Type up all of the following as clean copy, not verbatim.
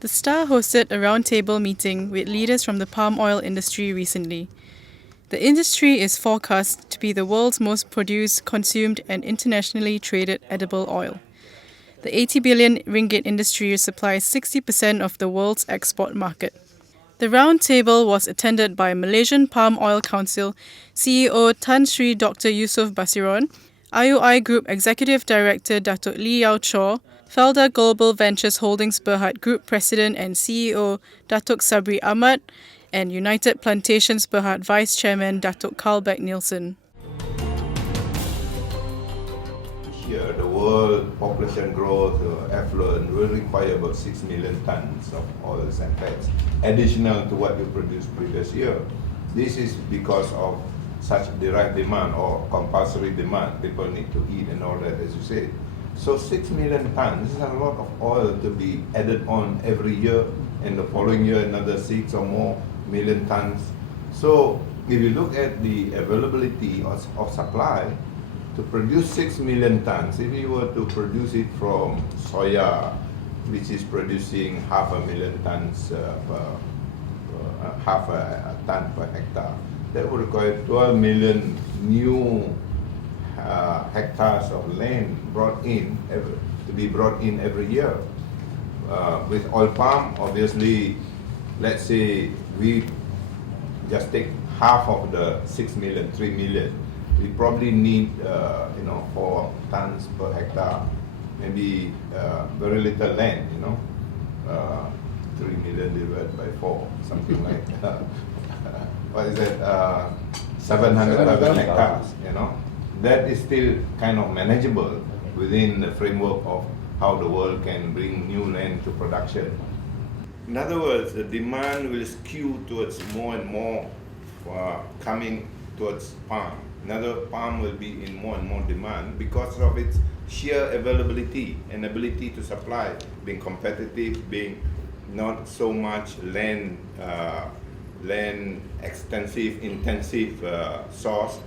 The Star hosted a roundtable meeting with leaders from the palm oil industry recently. The industry is forecast to be the world's most produced, consumed, and internationally traded edible oil. The 80 billion ringgit industry supplies 60% of the world's export market. The roundtable was attended by Malaysian Palm Oil Council CEO Tan Sri Dr. Yusof Basiron, IOI Group Executive Director Datuk Lee Yao Chor, Felda Global Ventures Holdings Berhad Group President and CEO Datuk Sabri Ahmad, and United Plantations Berhad Vice Chairman Datuk Carl Beck Nielsen. Here, the world population growth, affluent, will require about 6 million tons of oils and fats, additional to what you produced previous year. This is because of such direct demand or compulsory demand. People need to eat and all that, as you say. So 6 million tons is a lot of oil to be added on every year, and the following year another 6 or more million tons. So if you look at the availability of supply, to produce 6 million tons, if you were to produce it from soya, which is producing 500,000 tons half a ton per hectare, that would require 12 million new hectares of land to be brought in every year. With oil palm, obviously, let's say we just take half of the 6 million, 3 million. We probably need 4 tons per hectare, maybe very little land, 3 million divided by 4, something like what is that, 700,000 hectares, That is still kind of manageable within the framework of how the world can bring new land to production. In other words, the demand will skew towards more and more coming towards palm. Another palm will be in more and more demand because of its sheer availability and ability to supply, being competitive, being not so much land extensive, intensive source.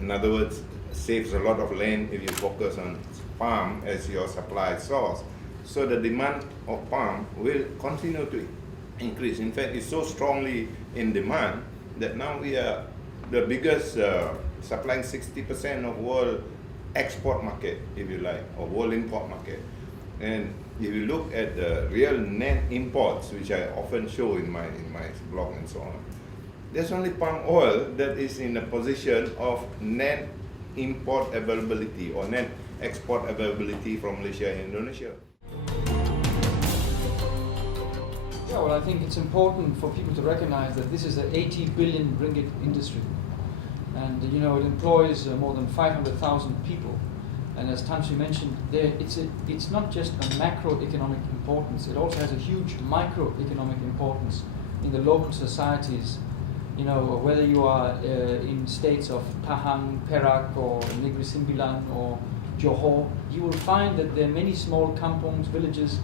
In other words, saves a lot of land if you focus on palm as your supply source. So the demand of palm will continue to increase. In fact, it's so strongly in demand that now we are the biggest, supplying 60% of world export market, if you like, or world import market. And if you look at the real net imports, which I often show in my blog and so on, there's only palm oil that is in a position of net import availability or net export availability from Malaysia and Indonesia. Yeah, well, I think it's important for people to recognize that this is an 80 billion ringgit industry. And it employs more than 500,000 people. And as Tan Sri mentioned, it's not just a macroeconomic importance, it also has a huge microeconomic importance in the local societies. Whether you are in states of Pahang, Perak, or Negeri Sembilan, or Johor, you will find that there are many small kampungs, villages,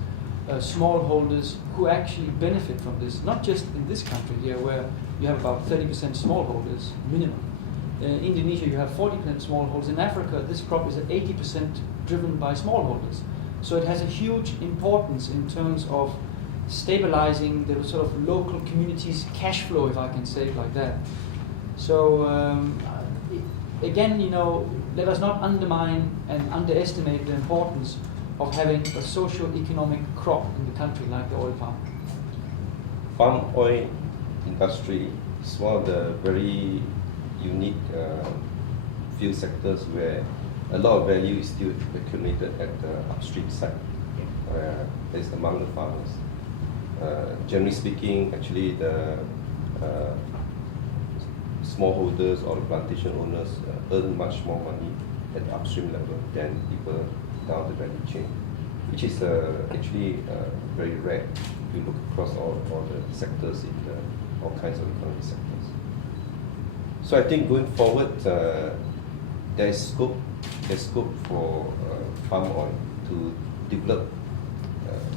smallholders who actually benefit from this, not just in this country here where you have about 30% smallholders minimum. In Indonesia you have 40% smallholders. In Africa this crop is at 80% driven by smallholders. So it has a huge importance in terms of stabilizing the sort of local communities' cash flow, if I can say it like that. So again, let us not undermine and underestimate the importance of having a socio-economic crop in the country like the oil palm. Palm oil industry is one of the very unique field sectors where a lot of value is still accumulated at the upstream side, that is among the farmers. Generally speaking, actually the smallholders or the plantation owners earn much more money at the upstream level than people down the value chain, which is actually very rare if you look across all the sectors in all kinds of economic sectors. So I think going forward, there is scope for palm oil to develop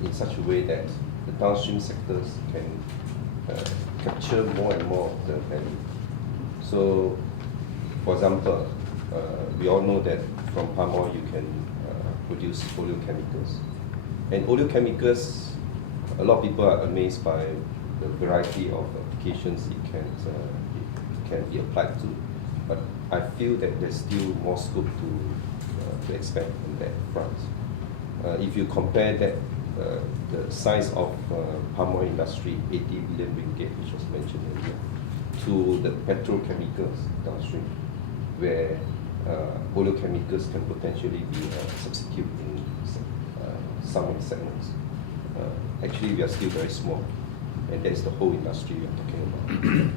in such a way that the downstream sectors can capture more and more of the value. So, for example, we all know that from palm oil you can produce oleochemicals, and oleochemicals A lot of people are amazed by the variety of applications it can be applied to, but I feel that there's still more scope to expand on that front. If you compare that, the size of palm oil industry, 80 billion ringgit, which was mentioned earlier, to the petrochemicals downstream, where oleochemicals can potentially be a substitute in some segments. Actually, we are still very small, and that's the whole industry we are talking about.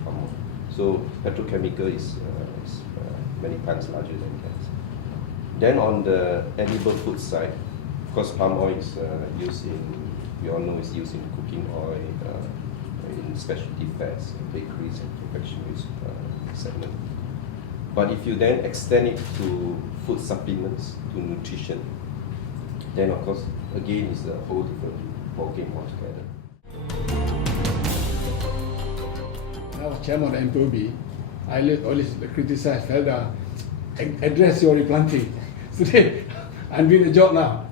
Palm oil. So petrochemical is many times larger than that. Then on the edible food side, of course, palm oil is used in, we all know it's used in cooking oil, in specialty fats, bakeries and confectionery segment. But if you then extend it to food supplements, to nutrition, then of course, again, it's a whole different ballgame altogether. When I was chairman of MPOB, I always criticize Felda, address your replanting. Today, I'm doing the job now.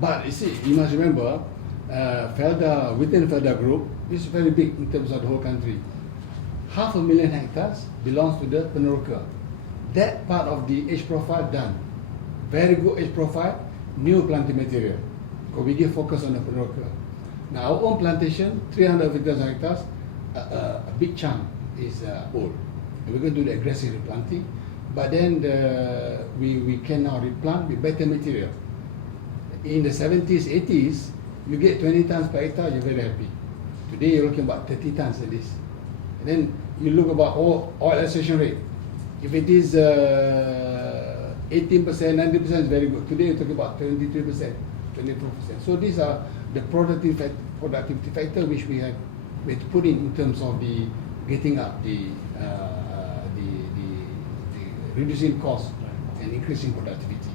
But you see, you must remember, Felda, within Felda Group, is very big in terms of the whole country. 500,000 hectares belongs to the Peneroka. That part of the age profile done. Very good age profile, new planting material. Because we give focus on the Peneroka. Now our own plantation, 350,000 hectares, a big chunk is old. And we're going to do the aggressive replanting. But then we can now replant with better material. In the 70s, 80s, you get 20 tons per hectare, you're very happy. Today you're looking about 30 tons at least. And then you look about oil extraction rate. If it is 18%, 90% is very good. Today you're talking about 23%, 24%. So these are the productivity factor which we have to put in terms of the getting up the reducing cost and increasing productivity.